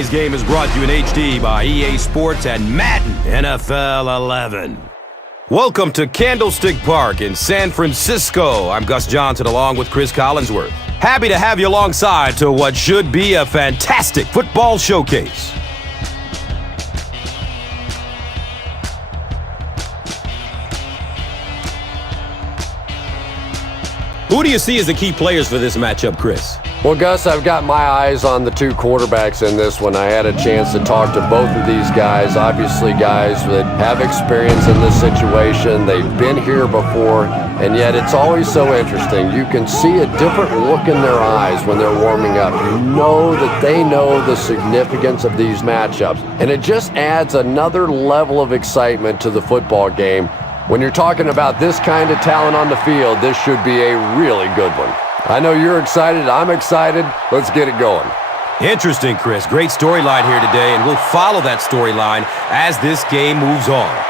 Today's game is brought to you in HD by EA Sports and Madden NFL 11. Welcome to Candlestick Park in San Francisco. I'm Gus Johnson along with Chris Collinsworth. Happy to have you alongside to what should be a fantastic football showcase. Who do you see as the key players for this matchup, Chris? Well, Gus, I've got my eyes on the two quarterbacks in this one. I had a chance to talk to both of these guys, obviously guys that have experience in this situation. They've been here before, and yet it's always so interesting. You can see a different look in their eyes when they're warming up. You know that they know the significance of these matchups, and it just adds another level of excitement to the football game. When you're talking about this kind of talent on the field, this should be a really good one. I know you're excited. I'm excited. Let's get it going. Interesting, Chris. Great storyline here today, and we'll follow that storyline as this game moves on.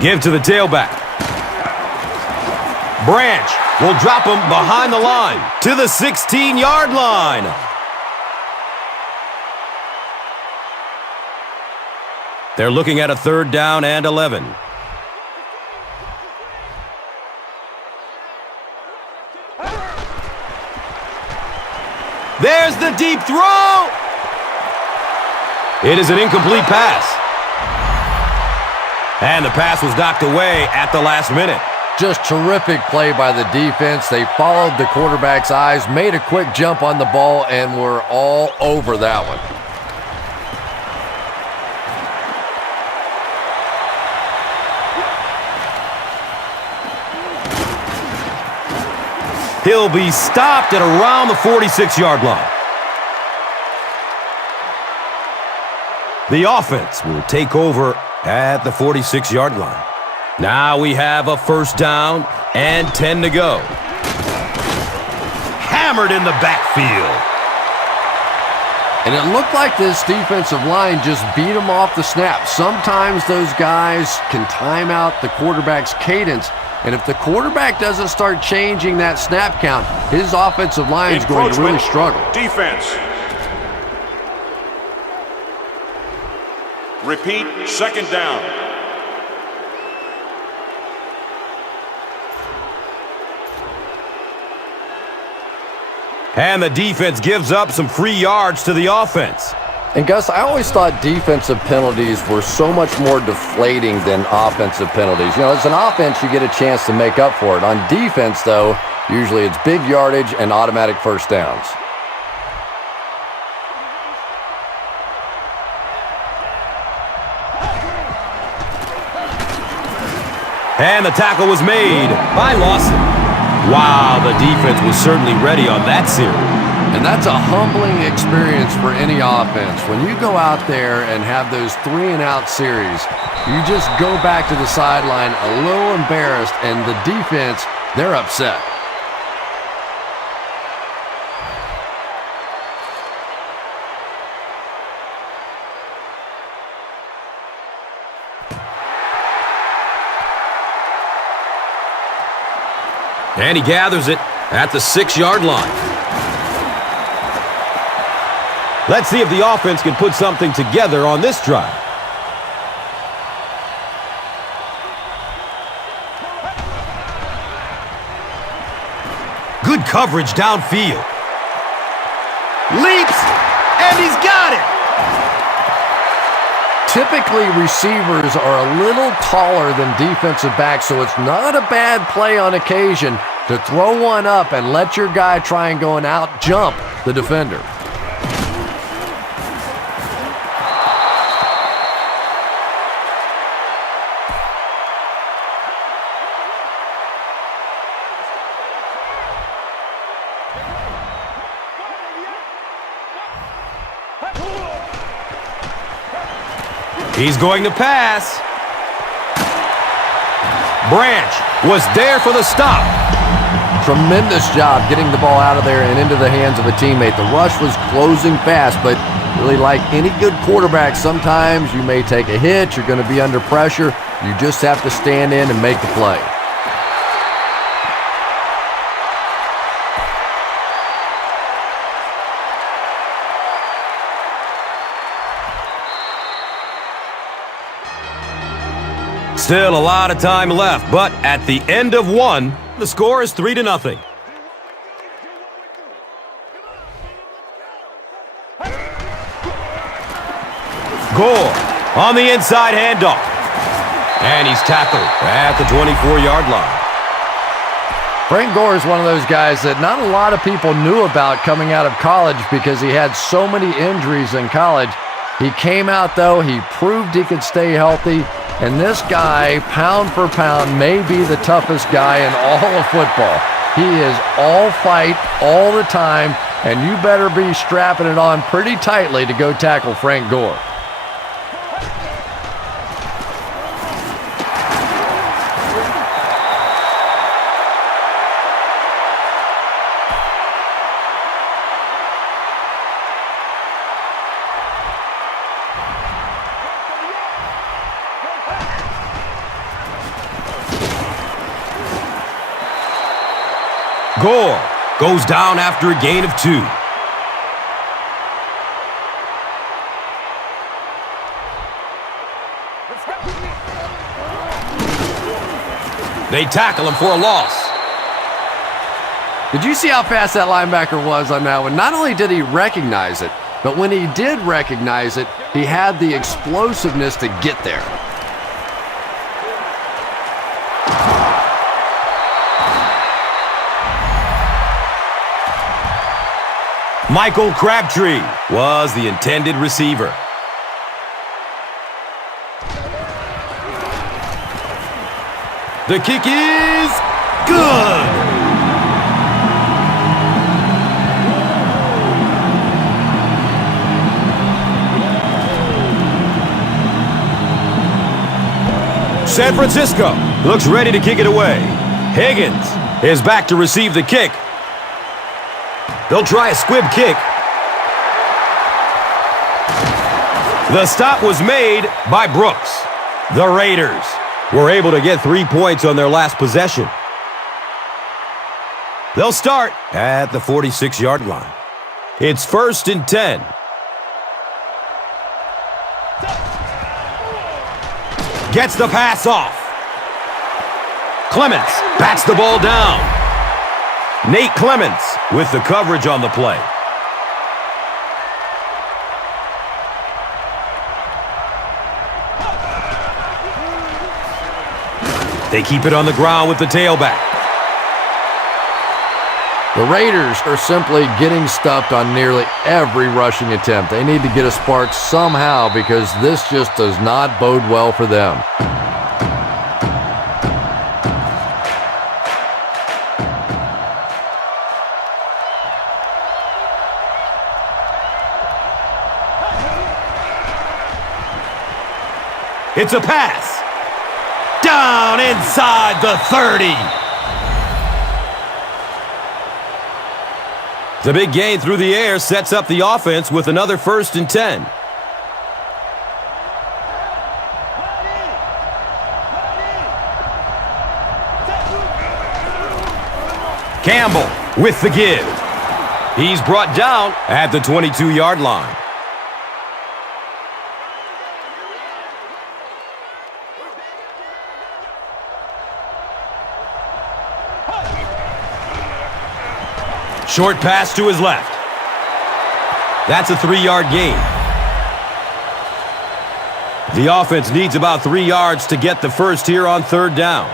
Give to the tailback. Branch will drop him behind the line to the 16-yard line. They're looking at a 3rd down and 11. There's the deep throw. It is an incomplete pass. And the pass was knocked away at the last minute. Just terrific play by the defense. They followed the quarterback's eyes, made a quick jump on the ball, and were all over that one. He'll be stopped at around the 46-yard line. The offense will take over at the 46-yard line. Now we have a 1st down and 10 to go. Hammered in the backfield. And it looked like this defensive line just beat them off the snap. Sometimes those guys can time out the quarterback's cadence, and if the quarterback doesn't start changing that snap count, his offensive line is going to really struggle. Defense. Repeat, 2nd down. And the defense gives up some free yards to the offense. And Gus, I always thought defensive penalties were so much more deflating than offensive penalties. You know, as an offense, you get a chance to make up for it. On defense, though, usually it's big yardage and automatic 1st downs. And the tackle was made by Lawson. Wow, the defense was certainly ready on that series. And that's a humbling experience for any offense. When you go out there and have those 3-and-out series, you just go back to the sideline a little embarrassed, and the defense, they're upset. And he gathers it at the 6-yard line. Let's see if the offense can put something together on this drive. Good coverage downfield. Leaps, and he's got it. Typically, receivers are a little taller than defensive backs, so it's not a bad play on occasion to throw one up and let your guy try and go and out-jump the defender. He's going to pass. Branch was there for the stop. Tremendous job getting the ball out of there and into the hands of a teammate. The rush was closing fast, but really like any good quarterback, sometimes you may take a hit, you're going to be under pressure. You just have to stand in and make the play. Still a lot of time left, but at the end of one, the score is 3-0. Gore on the inside handoff. And he's tackled at the 24-yard line. Frank Gore is one of those guys that not a lot of people knew about coming out of college because he had so many injuries in college. He came out, though. He proved he could stay healthy. And this guy, pound for pound, may be the toughest guy in all of football. He is all fight all the time, and you better be strapping it on pretty tightly to go tackle Frank Gore. Gore goes down after a gain of 2. They tackle him for a loss. Did you see how fast that linebacker was on that one? Not only did he recognize it, but when he did recognize it, he had the explosiveness to get there. Michael Crabtree was the intended receiver. The kick is good. San Francisco looks ready to kick it away. Higgins is back to receive the kick. They'll try a squib kick. The stop was made by Brooks. The Raiders were able to get 3 points on their last possession. They'll start at the 46-yard line. It's 1st and 10. Gets the pass off. Clements bats the ball down. Nate Clements with the coverage on the play. They keep it on the ground with the tailback. The Raiders are simply getting stuffed on nearly every rushing attempt. They need to get a spark somehow because this just does not bode well for them. It's a pass. Down inside the 30. The big gain through the air sets up the offense with another 1st and 10. Campbell with the give. He's brought down at the 22-yard line. Short pass to his left. That's a 3-yard gain. The offense needs about 3 yards to get the first here on 3rd down.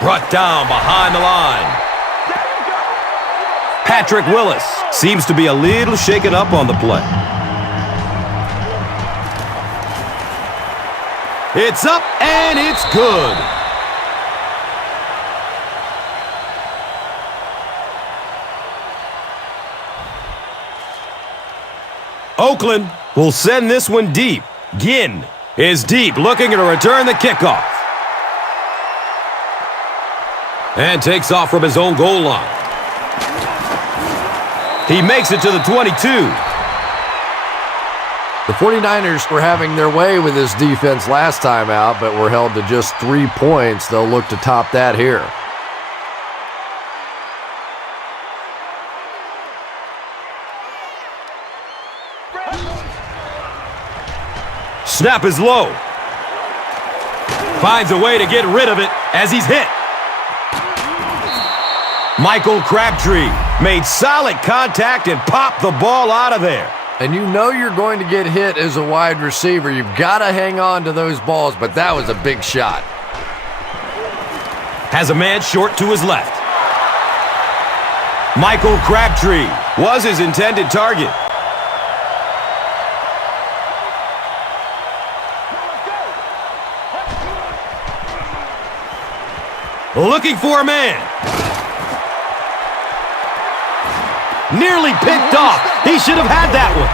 Brought down behind the line. Patrick Willis seems to be a little shaken up on the play. It's up and it's good. Oakland will send this one deep. Ginn is deep, looking to return the kickoff. And takes off from his own goal line. He makes it to the 22. The 49ers were having their way with this defense last time out, but were held to just 3 points. They'll look to top that here. Snap is low. Finds a way to get rid of it as he's hit. Michael Crabtree made solid contact and popped the ball out of there. And you know you're going to get hit as a wide receiver. You've got to hang on to those balls, but that was a big shot. Has a man short to his left. Michael Crabtree was his intended target. Looking for a man. Nearly picked off. He should have had that one.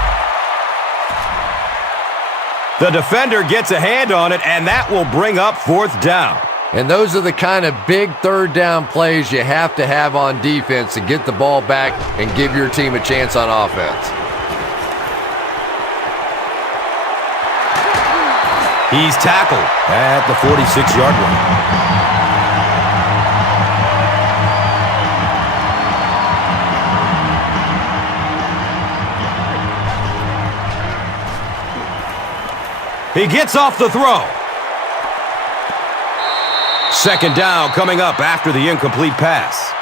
The defender gets a hand on it, and that will bring up 4th down. And those are the kind of big 3rd down plays you have to have on defense to get the ball back and give your team a chance on offense. He's tackled at the 46-yard line. He gets off the throw. 2nd down coming up after the incomplete pass.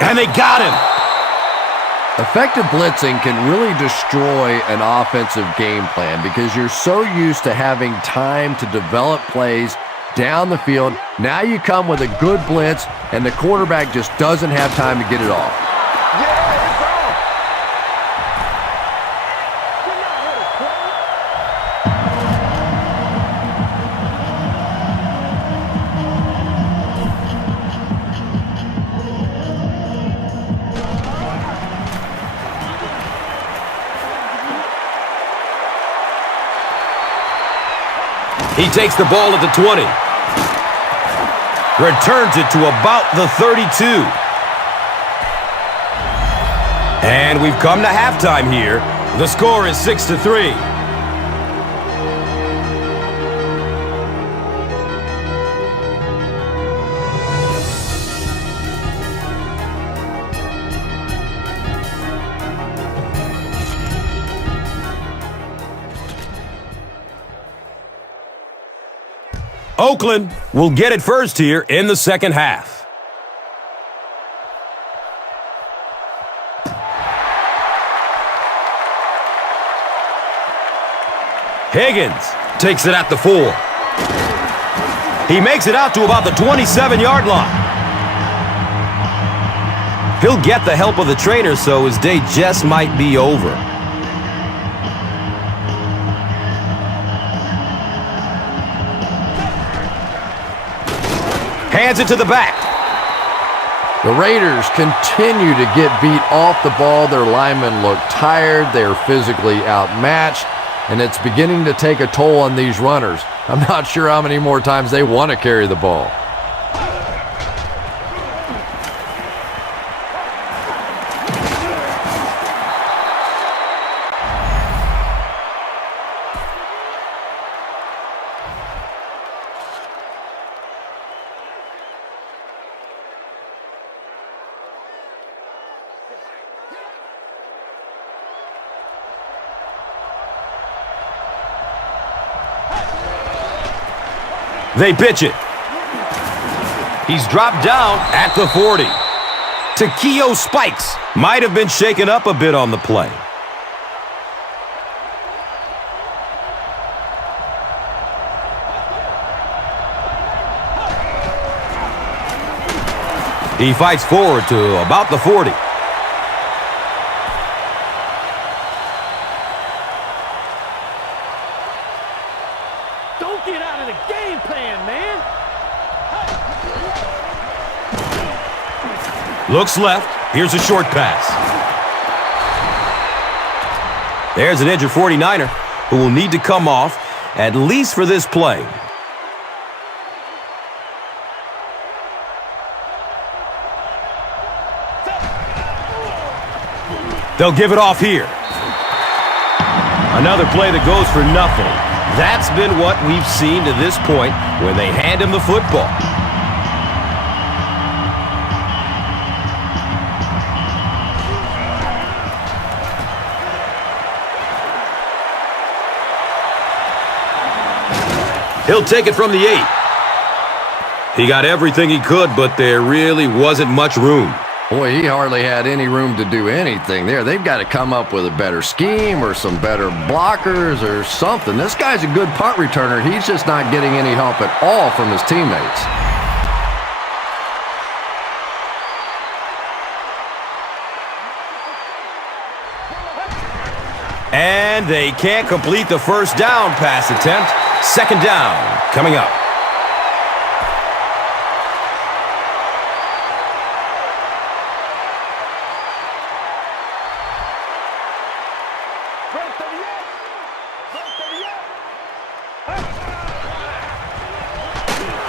And they got him. Effective blitzing can really destroy an offensive game plan because you're so used to having time to develop plays down the field. Now you come with a good blitz, and the quarterback just doesn't have time to get it off. He takes the ball at the 20. Returns it to about the 32. And we've come to halftime here. The score is 6-3. Oakland will get it first here in the 2nd half. Higgins takes it at the 4. He makes it out to about the 27-yard line. He'll get the help of the trainer, so his day just might be over. Hands it to the back. The Raiders continue to get beat off the ball. Their linemen look tired. They're physically outmatched, and it's beginning to take a toll on these runners. I'm not sure how many more times they want to carry the ball. They pitch it. He's dropped down at the 40. Takeo Spikes might have been shaken up a bit on the play. He fights forward to about the 40. Don't get out of the game plan, man. Looks left. Here's a short pass. There's an injured 49er who will need to come off, at least for this play. They'll give it off here. Another play that goes for nothing. That's been what we've seen to this point when they hand him the football. He'll take it from the 8. He got everything he could, but there really wasn't much room. Boy, he hardly had any room to do anything there. They've got to come up with a better scheme or some better blockers or something. This guy's a good punt returner. He's just not getting any help at all from his teammates. And they can't complete the first down pass attempt. Second down coming up.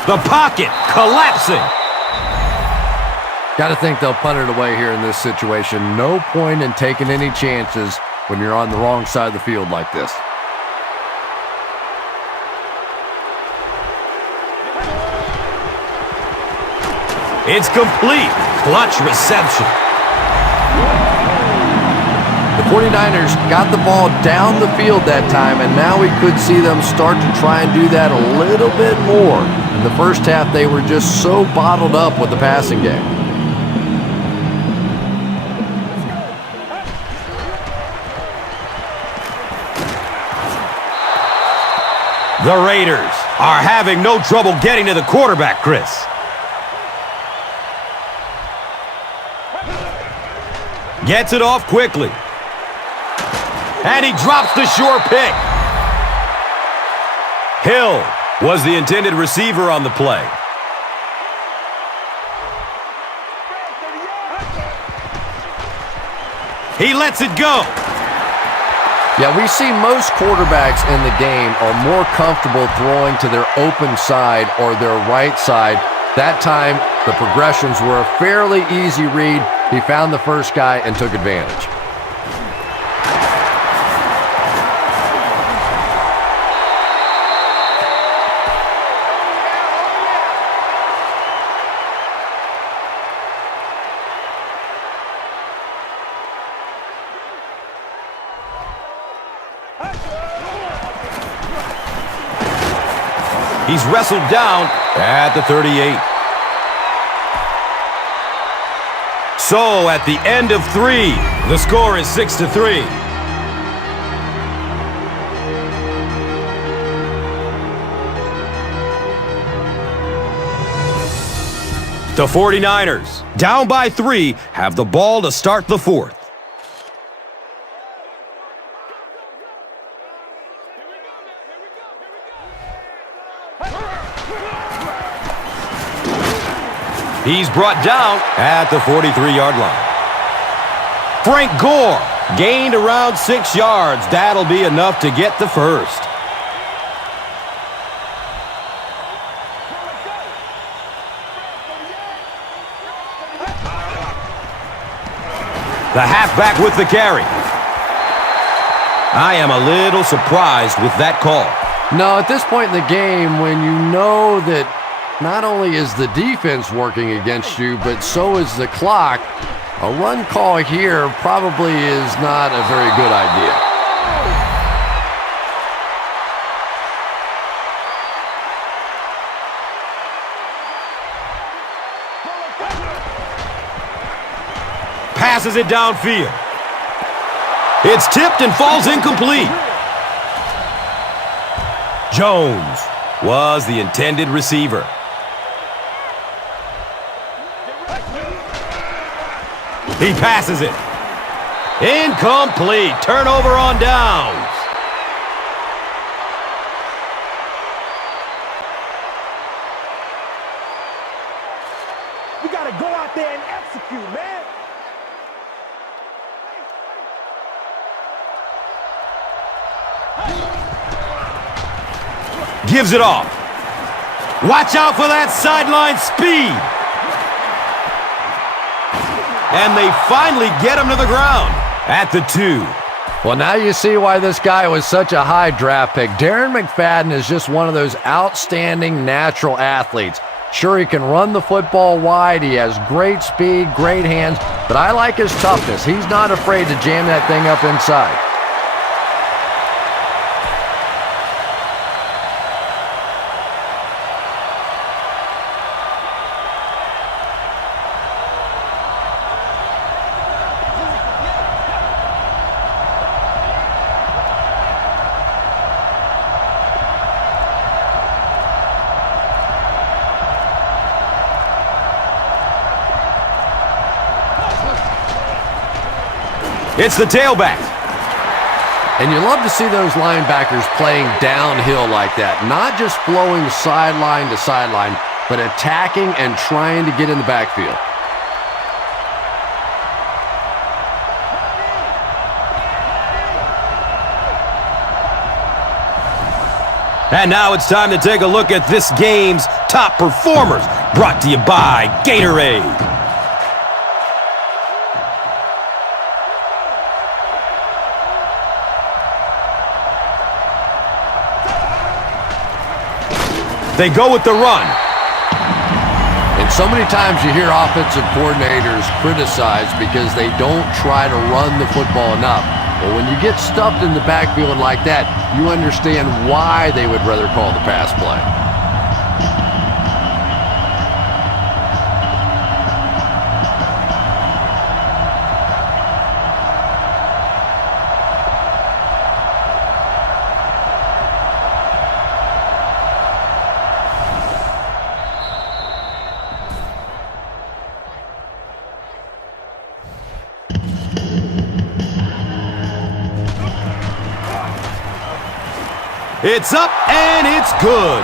The pocket collapsing. Got to think they'll punt it away here in this situation. No point in taking any chances when you're on the wrong side of the field like this. It's complete. Clutch reception. The 49ers got the ball down the field that time, and now we could see them start to try and do that a little bit more. In the first half, they were just so bottled up with the passing game. The Raiders are having no trouble getting to the quarterback, Chris. Gets it off quickly. And he drops the sure pick. Hill was the intended receiver on the play. He lets it go. Yeah, we see most quarterbacks in the game are more comfortable throwing to their open side or their right side. That time, the progressions were a fairly easy read. He found the first guy and took advantage. He's wrestled down at the 38. So at the end of 3, the score is 6-3. The 49ers, down by 3, have the ball to start the 4th. He's brought down at the 43-yard line. Frank Gore gained around 6 yards. That'll be enough to get the first. The halfback with the carry. I am a little surprised with that call. No, at this point in the game, when you know that not only is the defense working against you, but so is the clock, a run call here probably is not a very good idea. Passes it downfield. It's tipped and falls incomplete. Jones was the intended receiver. He passes it. Incomplete. Turnover on downs. got to go out there and execute, man. Gives it off. Watch out for that sideline speed. And they finally get him to the ground at the 2. Well, now you see why this guy was such a high draft pick. Darren McFadden is just one of those outstanding natural athletes. Sure, he can run the football wide. He has great speed, great hands, but I like his toughness. He's not afraid to jam that thing up inside. It's the tailback. And you love to see those linebackers playing downhill like that, not just flowing sideline to sideline, but attacking and trying to get in the backfield. And now it's time to take a look at this game's top performers, brought to you by Gatorade. They go with the run. And so many times you hear offensive coordinators criticized because they don't try to run the football enough. Well, when you get stuffed in the backfield like that, you understand why they would rather call the pass play. It's up and it's good.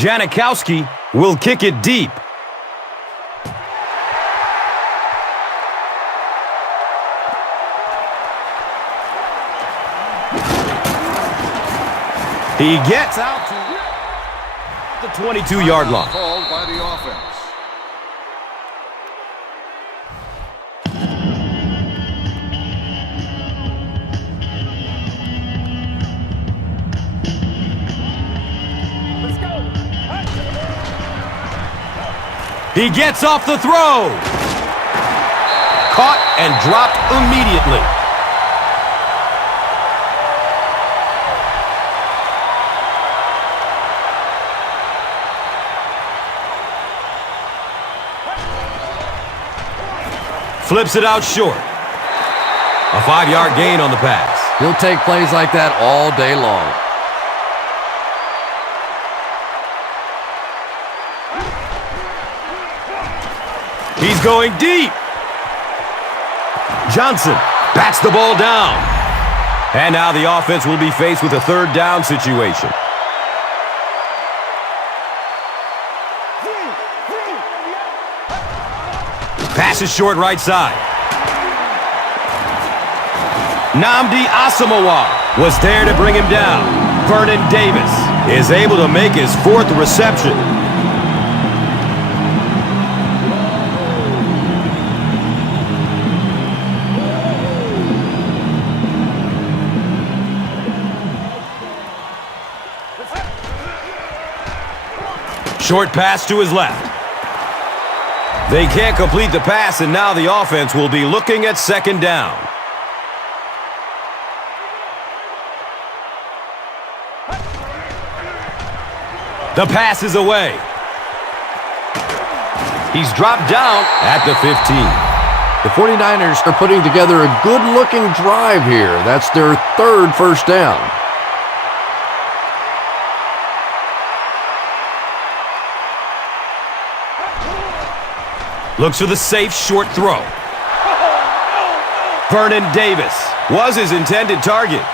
Janikowski will kick it deep. He gets out to the 22-yard line. Called by the offense. He gets off the throw. Caught and dropped immediately. Flips it out short. A 5-yard gain on the pass. He'll take plays like that all day long. He's going deep. Johnson bats the ball down. And now the offense will be faced with a 3rd down situation. Pass is short right side. Nnamdi Asomugha was there to bring him down. Vernon Davis is able to make his 4th reception. Short pass to his left. They can't complete the pass, and now the offense will be looking at 2nd down. The pass is away. He's dropped down at the 15. The 49ers are putting together a good-looking drive here. That's their 3rd first down. Looks for the safe short throw. Vernon Davis was his intended target.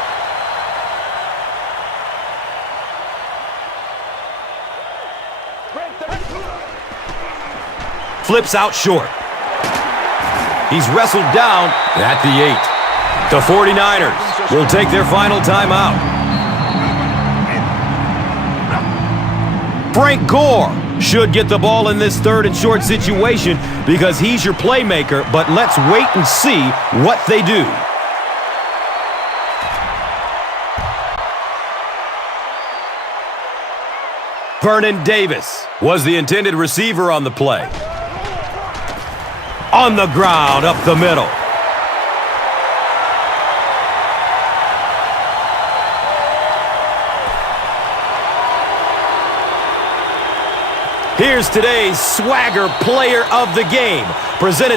flips out short. He's wrestled down at the 8. The 49ers will take their final timeout. Frank Gore should get the ball in this third and short situation because he's your playmaker, but let's wait and see what they do. Vernon Davis was the intended receiver on the play. On the ground, up the middle. Here's today's Swagger Player of the Game, presented